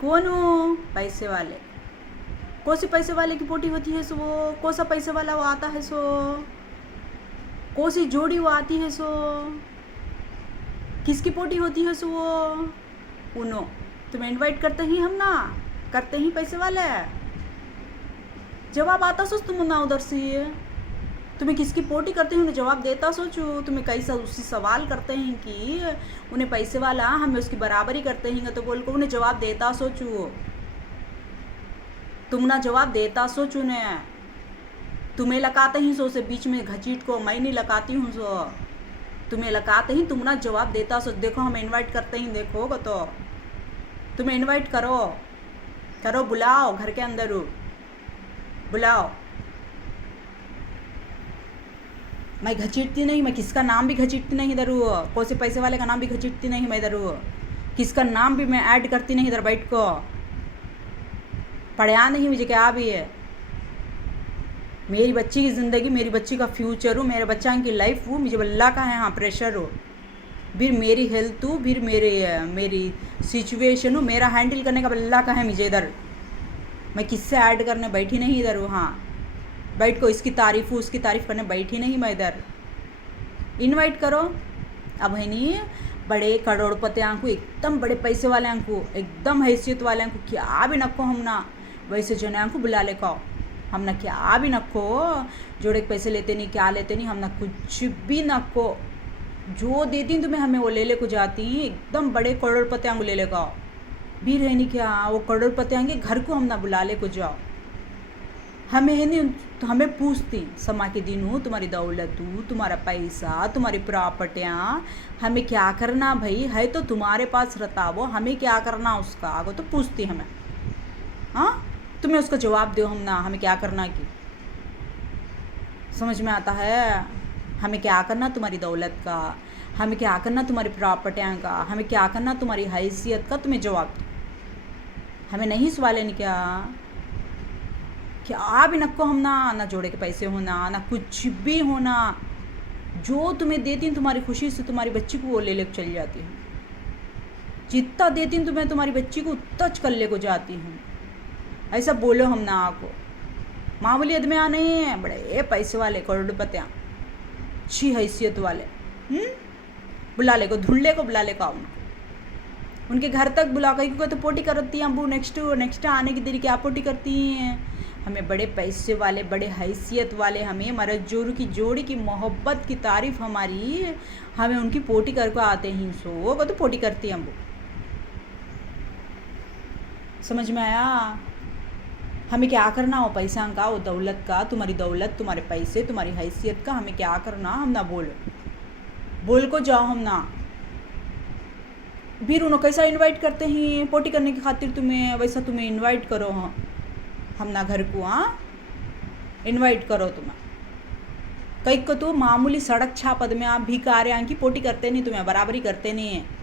कौन हो? पैसे वाले, कौन सी पैसे वाले की पोटी होती है सो, वो कौन सा पैसे वाला वो आता है सो, कौन सी जोड़ी वो आती है सो, किसकी पोटी होती है सो उनो तुम्हें इनवाइट करते ही हम ना करते ही पैसे वाले जवाब आता सोच तुम ना उधर से तुम्हें किसकी पोटी करते हैं उन्हें जवाब देता सोचो तुम्हें कैसा उससे सवाल करते हैं कि उन्हें पैसे वाला हमें उसकी बराबरी करते हैं तो बोल को उन्हें जवाब देता सोचो तुम ना जवाब देता सोच उन्हें तुम्हें लगाते ही सो से बीच में घसीट को मैं नहीं लगाती हूँ सो तुम्हें लगाते ही तुम ना जवाब देता सो देखो हम इनवाइट करते ही देखो तो तुम्हें इनवाइट करो करो बुलाओ घर के अंदर बुलाओ मैं घसीटती नहीं मैं किसका नाम भी घसीटती नहीं इधर कौन से पैसे वाले का नाम भी घसीटती नहीं मैं इधर किसका नाम भी मैं ऐड करती नहीं इधर बैठ को पढ़ा नहीं मुझे क्या भी है मेरी बच्ची की ज़िंदगी मेरी बच्ची का फ्यूचर हो मेरे बच्चा की लाइफ हो मुझे अल्लाह का है हाँ प्रेशर हो फिर मेरी हेल्थ हो फिर मेरी सिचुएशन हो मेरा हैंडल करने का अल्लाह का है मुझे इधर मैं किससे ऐड करने बैठी नहीं इधर हाँ बैठ को इसकी तारीफ़ हो उसकी तारीफ़ करने बैठी नहीं मैं इधर इनवाइट करो अब है नहीं बड़े करोड़पति को एकदम बड़े पैसे वाले को एकदम हैसियत वाले को क्या भी नको हम ना वैसे जने को बुला ले को हम ना क्या भी नको जोड़े पैसे लेते नहीं क्या लेते नहीं हम ना कुछ भी नको जो देती तुम्हें हमें वो ले को जाती एकदम बड़े करोड़पति को ले का भी है नहीं क्या वो करोड़पति आएंगे घर को हम ना बुला ले को जाओ हमें है नहीं तो हमें पूछती समा के दिन हो तुम्हारी दौलत हो तुम्हारा पैसा तुम्हारी प्रॉपर्टियाँ हमें क्या करना भाई है तो तुम्हारे पास रहता वो हमें क्या करना उसका आगो तो पूछती हमें हाँ तुम्हें उसका जवाब दो हम ना हमें क्या करना की समझ में आता है हमें क्या करना तुम्हारी दौलत का हमें क्या करना तुम्हारी प्रॉपर्टियाँ का हमें क्या करना तुम्हारी हैसियत का तुम्हें जवाब दो हमें नहीं सवाल नहीं क्या भी नको हम ना जोड़े के पैसे होना ना कुछ भी होना जो तुम्हें देती हैं तुम्हारी खुशी से तुम्हारी बच्ची को वो ले चली जाती हूँ जितना देती हूँ तुम्हें तुम्हारी बच्ची को उतना कर ले को जाती हूँ ऐसा बोलो हम ना आपको मामूली आदमी नहीं है बड़े पैसे वाले करोड़पतियाँ अच्छी हैसियत वाले बुला ले को धुल्ले को बुला ले को उनके घर तक बुला कर तो पोटी करती हैं अबू नेक्स्ट आने की देरी क्या पोटी करती हैं हमें बड़े पैसे वाले बड़े हैसियत वाले हमें मरजोरू की जोड़ी की मोहब्बत की तारीफ़ हमारी हमें उनकी पोटी कर को आते हैं सो वो तो पोटी करती हैं अबू समझ में आया हमें क्या करना हो पैसा का वो दौलत का तुम्हारी दौलत तुम्हारे पैसे तुम्हारी हैसियत का हमें क्या करना हम ना बोल को जाओ हम ना फिर उन्होंने कैसा इनवाइट करते हैं पोटी करने की खातिर तुम्हें वैसा तुम्हें इनवाइट करो हाँ हम ना घर को हाँ इनवाइट करो तुम्हें कई को तो मामूली सड़क छापद में आप भिखारियाँ की पोटी करते नहीं तुम्हें बराबरी करते नहीं है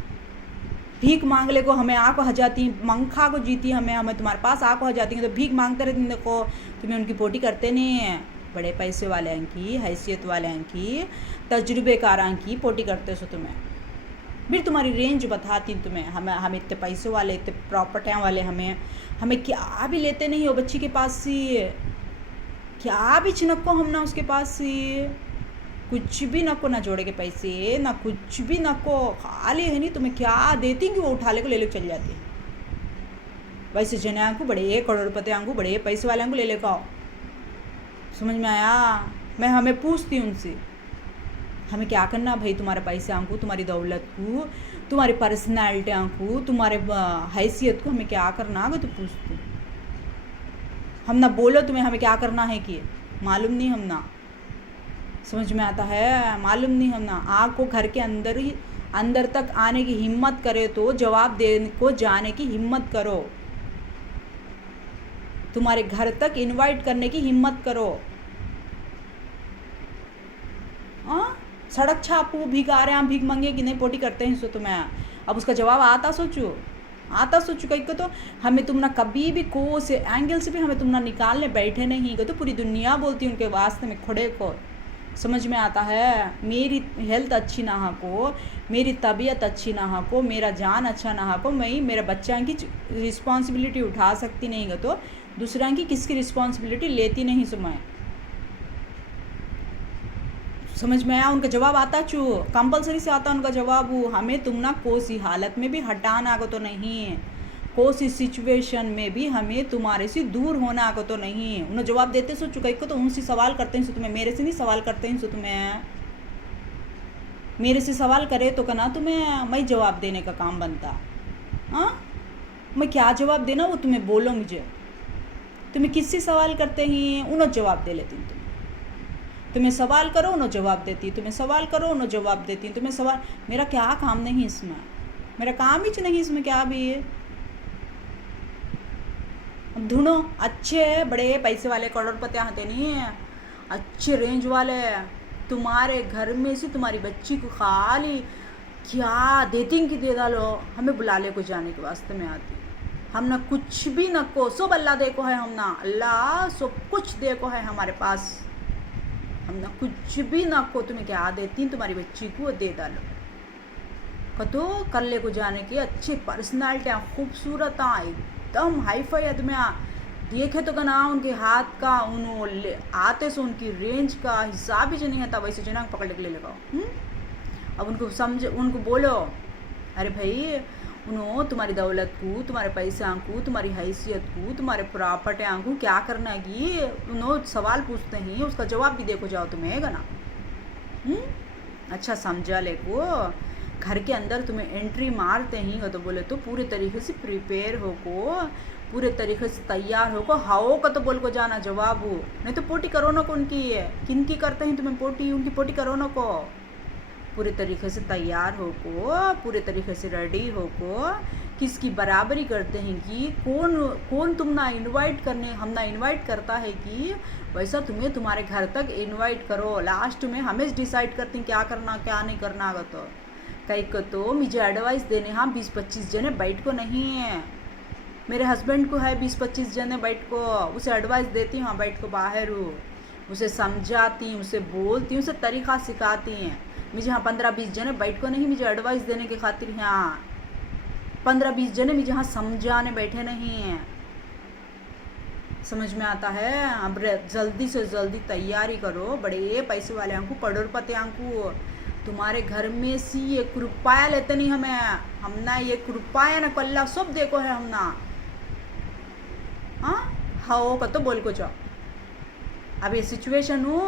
भीख मांग ले को हमें आको हजाती मंखा को जीती हमें तुम्हारे पास आको हजाती हैं तो भीख मांगते रहते देखो तुम्हें उनकी पोटी करते नहीं हैं बड़े पैसे वाले की हैसियत वाले की तजुर्बेकार की पोटी करते सो तुम्हें फिर तुम्हारी रेंज बताती तुम्हें हमें इतने पैसों वाले इतने प्रॉपर्टियाँ वाले हमें क्या भी लेते नहीं हो बच्ची के पास से क्या भी छिनको हम ना उसके पास से कुछ भी नको ना जोड़े के पैसे ना कुछ भी नको खाली है नहीं तुम्हें क्या देती कि वो उठा ले को ले चली जाती है वैसे जने को बड़े करोड़पति को बड़े पैसे वाले को ले लेकर आओ समझ में आया मैं हमें पूछती उनसे हमें क्या करना भाई तुम्हारे पैसे को तुम्हारी दौलत को तुम्हारी पर्सनैलिटी को तुम्हारे हैसियत को हमें क्या करना अगर तो पूछती हम ना बोलो तुम्हें हमें क्या करना है कि मालूम नहीं हम ना समझ में आता है मालूम नहीं हम ना आग को घर के अंदर तक आने की हिम्मत करे तो जवाब देने को जाने की हिम्मत करो तुम्हारे घर तक इनवाइट करने की हिम्मत करो सड़क छापू भीख आ रहे हैं भीख मांगे कि नहीं पोटी करते हैं सो तुम्हें अब उसका जवाब आता सोचो कहीं को तो हमें तुम ना कभी भी को से एंगल से भी हमें तुम ना निकालने बैठे नहीं गए तो पूरी दुनिया बोलती उनके वास्ते में खड़े को समझ में आता है मेरी हेल्थ अच्छी ना हो मेरी तबीयत अच्छी ना हो मेरा जान अच्छा ना हो मैं मेरा बच्चा की रिस्पॉन्सिबिलिटी उठा सकती नहीं गए तो दूसरा की किसकी रिस्पॉन्सिबिलिटी लेती नहीं समय समझ में आया उनका जवाब आता चू कंपलसरी से आता उनका जवाब वो हमें तुम ना कोसी हालत में भी हटाना को तो नहीं है, कोसी सिचुएशन में भी हमें तुम्हारे से दूर होना को तो नहीं है। उन्हें जवाब देते सो चुका को तो उनसे सवाल करते हैं सो तुम्हें, मेरे से नहीं सवाल करते हैं सो तुम्हें, मेरे से सवाल करे तो कहना तुम्हें मैं जवाब देने का काम बनता। हाँ मैं क्या जवाब देना वो तुम्हें बोलो, मुझे तुम्हें किससे सवाल करते हैं उन्हें जवाब दे लेती हूँ। तुम्हें सवाल करो उन्हें जवाब देती, तुम्हें सवाल करो उन्हें जवाब देती, तुम्हें सवाल, मेरा क्या काम नहीं इसमें, मेरा काम ही नहीं इसमें क्या भी है। अब ढूंढो अच्छे बड़े पैसे वाले करोड़पति आते नहीं है, अच्छे रेंज वाले, तुम्हारे घर में से तुम्हारी बच्ची को खाली क्या देती कि दे डालो, हमें बुला ले को जाने के वास्ते में आती, हम ना कुछ भी न को, सब अल्लाह देखो है, हम ना अल्लाह सब कुछ देखो है हमारे पास, हम ना कुछ भी ना को, तुम्हें क्या देती तुम्हारी बच्ची को दे डालो। कतो कर ले को जाने की अच्छे पर्सनालिटियाँ खूबसूरत एकदम हाई फाई आदमियाँ देखे तो कना उनके हाथ का उन्होंने आते से उनकी रेंज का हिसाब ही जो नहीं आता वैसे जना पकड़ के ले लेगा। अब उनको समझ, उनको बोलो अरे भाई उन्होंने तुम्हारी दौलत को, तुम्हारे पैसा को, तुम्हारी हैसियत को, तुम्हारे प्रॉपर्टियाँ को क्या करना है कि उन्होंने सवाल पूछते हैं उसका जवाब भी देखो जाओ तुम्हें है ना। अच्छा समझा ले को घर के अंदर तुम्हें एंट्री मारते ही तो बोले तो पूरे तरीके से प्रिपेयर हो को, पूरे तरीके से तैयार हो को, हाओ का तो बोल को जाना जवाब हो, नहीं तो पोटी करो ना को उनकी है, किनकी करते हैं तुम्हें पोटी, उनकी पोटी करो ना को, पूरे तरीके से तैयार हो को, पूरे तरीके से रेडी हो को, किसकी बराबरी करते हैं कि कौन तुम ना इनवाइट करने, हम ना इनवाइट करता है कि वैसा तुम्हें तुम्हारे घर तक इनवाइट करो, लास्ट में हमें डिसाइड करते हैं क्या करना क्या नहीं करना। तो कई को तो मुझे एडवाइस देने हाँ 20-25 जने बैठ को नहीं है, मेरे हस्बैंड को है 20-25 जने बैठ को, उसे एडवाइस देती हूँ हाँ बैठ को बाहर हूँ, उसे समझाती हूँ, उसे बोलती हूँ, उसे तरीक़ा सिखाती हैं। मुझे हाँ 15-20 जने बैठ को नहीं मुझे एडवाइस देने के खातिर, हाँ 15-20 जने मुझे हाँ समझाने बैठे नहीं हैं। समझ में आता है। अब जल्दी से जल्दी तैयारी करो, बड़े पैसे वाले को, करोड़पति को, तुम्हारे घर में सी ये रुपया लेते नहीं हमें, हम ना ये रुपया ना कल्ला सब देखो है हम ना। हाँ हाँ का तो बोल को जाओ। अब ये सिचुएशन हो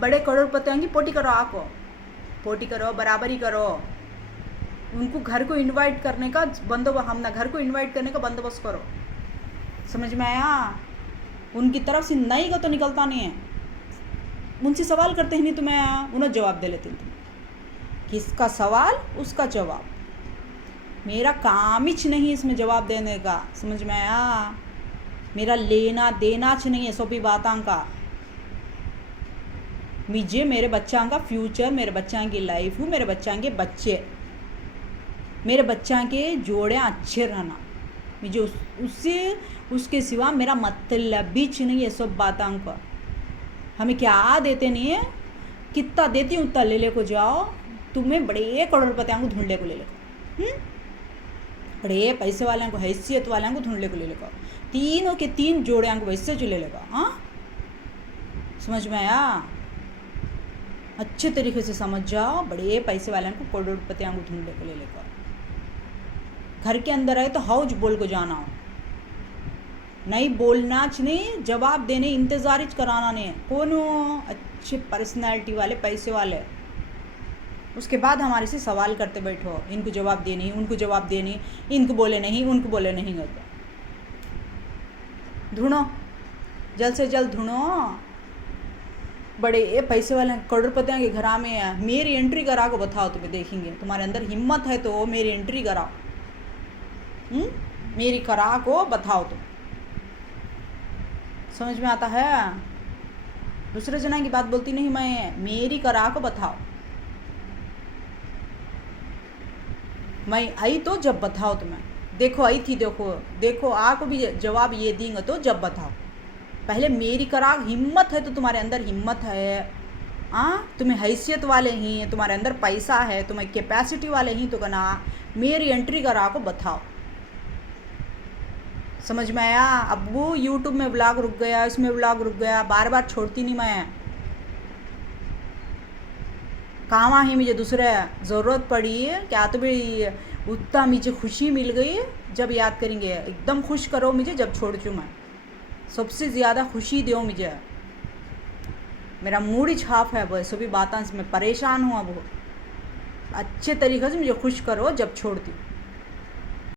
बड़े करोड़पति की पोटी करो, आको पोटी करो, बराबरी करो, उनको घर को इनवाइट करने का बंदोबस्त, हम ना घर को इनवाइट करने का बंदोबस्त करो। समझ में आया। उनकी तरफ से नहीं का तो निकलता नहीं है, उनसे सवाल करते ही नहीं, तुम्हें उन्हें जवाब दे लेते तुम, किसका सवाल उसका जवाब, मेरा काम ही नहीं इसमें जवाब देने का। समझ में आया। मेरा लेना देना नहीं है सभी बातों का, मुझे मेरे बच्चा का फ्यूचर, मेरे बच्चा की लाइफ, मेरे बच्चा के बच्चे, मेरे बच्चा के जोड़े अच्छे रहना, मुझे उससे उसके सिवा मेरा मतलब भी नहीं है सब बातों का। हमें क्या देते नहीं है, कितना देती हूँ उतना ले ले को जाओ, तुम्हें बड़े करोड़पतियों को ढूंढ ले को ले लो, बड़े पैसे वाले को, हैसियत वाले को ढूंढ ले को ले लेगा, तीनों के तीन जोड़े को वैसे जो ले लेगा। हाँ समझ में आया। अच्छे तरीके से समझ जाओ, बड़े पैसे वाले को, करोड़पतियों को ढूंढ ले को ले लेगा। घर के अंदर आए तो हाउज बोल को जाना, नहीं बोलना नहीं, जवाब देने इंतज़ार ही कराना नहीं। कौन हो? अच्छे पर्सनालिटी वाले पैसे वाले, उसके बाद हमारे से सवाल करते बैठो, इनको जवाब देनी, उनको जवाब देनी, इनको बोले नहीं, उनको बोले नहीं करते। ढूंढो जल्द से जल्द ढूंढो, बड़े पैसे वाले करोड़पतियों के घर में है, मेरी एंट्री करा को बताओ, तुम्हें देखेंगे, तुम्हारे अंदर हिम्मत है तो मेरी एंट्री कराओ, मेरी करा को बताओ तुम। समझ में आता है। दूसरे जना की बात बोलती नहीं मैं, मेरी करा को बताओ, मैं आई तो जब बताओ तुम्हें, देखो आई थी, देखो देखो को भी जवाब ये देंगे तो जब बताओ, पहले मेरी करा, हिम्मत है तो तुम्हारे अंदर हिम्मत है, तुम्हें हैसियत वाले ही, तुम्हारे अंदर पैसा है, तुम्हें कैपेसिटी वाले ही तो कहना मेरी एंट्री करा को बताओ। समझ में आया। अब वो यूट्यूब में व्लॉग रुक गया, इसमें व्लॉग रुक गया, बार बार छोड़ती नहीं मैं, कामा ही मुझे दूसरे ज़रूरत पड़ी है क्या तो भी उतना मुझे खुशी मिल गई जब याद करेंगे। एकदम खुश करो मुझे जब छोड़ चूँ मैं, सबसे ज़्यादा खुशी दो मुझे। मेरा मूड ही छाप है बस सभी बातों से मैं परेशान हूँ अब। अच्छे तरीके से मुझे खुश करो जब छोड़ती हूँ।